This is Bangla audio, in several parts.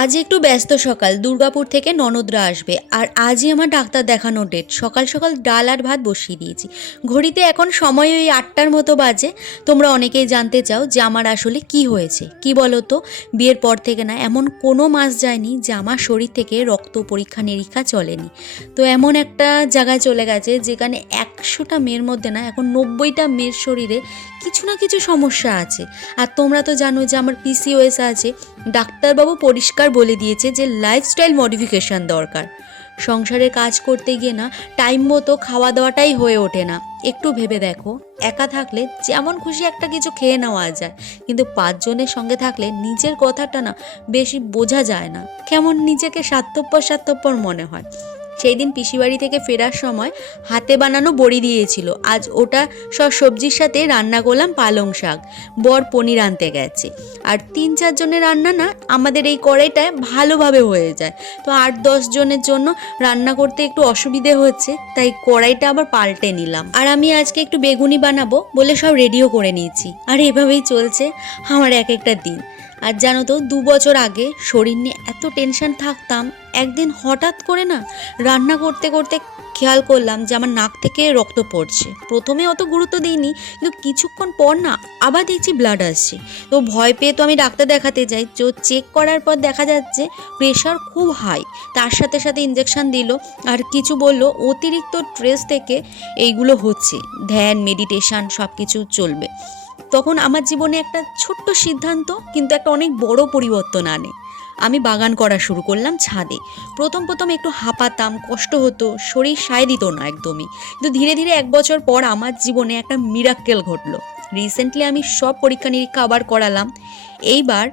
আজ একটু ব্যস্ত সকাল, দুর্গাপুর থেকে ননদরা আসবে আর আজই আমার ডাক্তার দেখানো ডেট। সকাল সকাল ডাল আর ভাত বসিয়ে দিয়েছি। ঘড়িতে এখন সময় ওই 8টার মতো বাজে। তোমরা অনেকেই জানতে চাও যে আমার আসলে কি হয়েছে। কি বলো তো, বিয়ের পর থেকে না এমন কোনো মাস যায়নি যে আমার শরীর থেকে রক্ত পরীক্ষা নিরীক্ষা চলেনি। তো এমন একটা জায়গায় চলে গেছে যেখানে 100টা মেয়ের মধ্যে না এখন 90টা মেয়ের শরীরে কিছু না কিছু সমস্যা আছে। আর তোমরা তো জানো যে আমার পিসিওএস আছে। ডাক্তারবাবু পরিষ্কার বলে দিয়েছে যে লাইফস্টাইল মডিফিকেশান দরকার। সংসারে কাজ করতে গিয়ে না টাইম মতো খাওয়া দাওয়াটাই হয়ে ওঠে না। একটু ভেবে দেখো, একা থাকলে যেমন খুশি একটা কিছু খেয়ে নেওয়া যায়, কিন্তু 5 জনের সঙ্গে থাকলে নিজের কথাটা না বেশি বোঝা যায় না, কেমন নিজেকে স্বার্থপর মনে হয়। সেই দিন পিসিবাড়ি থেকে ফেরার সময় হাতে বানানো বড়ি দিয়েছিল, আজ ওটা সব সবজির সাথে রান্না করলাম পালং শাক। বর পনির আনতে গেছে। আর 3-4 জনের রান্না না আমাদের এই কড়াইটায় ভালোভাবে হয়ে যায়। তো 8-10 জনের জন্য রান্না করতে একটু অসুবিধে হচ্ছে, তাই কড়াইটা আবার পাল্টে নিলাম। আর আমি আজকে একটু বেগুনি বানাবো বলে সব রেডিও করে নিয়েছি। আর এভাবেই চলছে আমার এক একটা দিন। আর জানো তো, 2 বছর আগে শরীর নিয়ে এত টেনশন থাকতাম, একদিন হঠাৎ করে না রান্না করতে করতে খেয়াল করলাম যে আমার নাক থেকে রক্ত পড়ছে। প্রথমে অত গুরুত্ব দিইনি, কিন্তু কিছুক্ষণ পর না আবার দেখছি ব্লাড আসছে। তো ভয় পেয়ে তো আমি ডাক্তার দেখাতে যাই। তো চেক করার পর দেখা যাচ্ছে প্রেশার খুব হাই। তার সাথে সাথে ইঞ্জেকশন দিল আর কিছু বললো অতিরিক্ত স্ট্রেস থেকে এইগুলো হচ্ছে, ধ্যান মেডিটেশন সব কিছু চলবে। তখন আমার জীবনে একটা ছোট্ট সিদ্ধান্ত কিন্তু একটা অনেক বড় পরিবর্তন আনে। আমি বাগান করা শুরু করলাম ছাদে। প্রথম একটু হাঁপাতাম, কষ্ট হতো, শরীর সায় দিত না একদমই। কিন্তু ধীরে ধীরে 1 বছর পর আমার জীবনে একটা মিরাক্কেল ঘটলো। রিসেন্টলি আমি সব পরীক্ষা নিরীক্ষা আবার করালাম। এইবার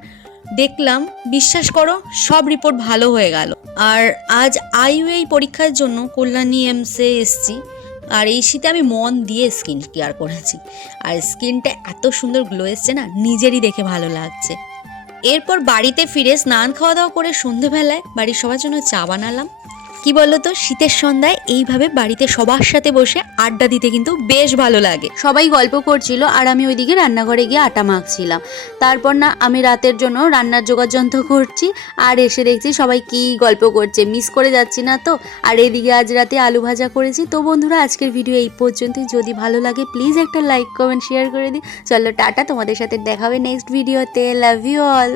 দেখলাম, বিশ্বাস করো, সব রিপোর্ট ভালো হয়ে গেল। আর আজ আইইউএই পরীক্ষার জন্য কল্যাণী এমসে এসছি। আর এই শীতে আমি মন দিয়ে স্কিন কেয়ার করেছি, আর স্কিনটা এত সুন্দর গ্লো এসছে না, নিজেরই দেখে ভালো লাগছে। এরপর বাড়িতে ফিরে স্নান খাওয়া দাওয়া করে সন্ধেবেলায় বাড়ির সবার জন্য চা বানালাম। কি বলতো, শীতের সন্ধ্যায় এইভাবে বাড়িতে সবার সাথে বসে আড্ডা দিতে কিন্তু বেশ ভালো লাগে। সবাই গল্প করছিল আর আমি ওইদিকে রান্নাঘরে গিয়ে আটা মাখছিলাম। তারপর না আমি রাতের জন্য রান্নার যোগাযন্ত্র করছি, আর এসে দেখছি সবাই কি গল্প করছে, মিস করে যাচ্ছি না তো। আর এদিকে আজ রাতে আলু ভাজা করেছি। তো বন্ধুরা, আজকের ভিডিও এই পর্যন্তই। যদি ভালো লাগে প্লিজ একটা লাইক কমেন্ট শেয়ার করে দিই। চলো টাটা, তোমাদের সাথে দেখা হবে নেক্সট ভিডিওতে। Love you all.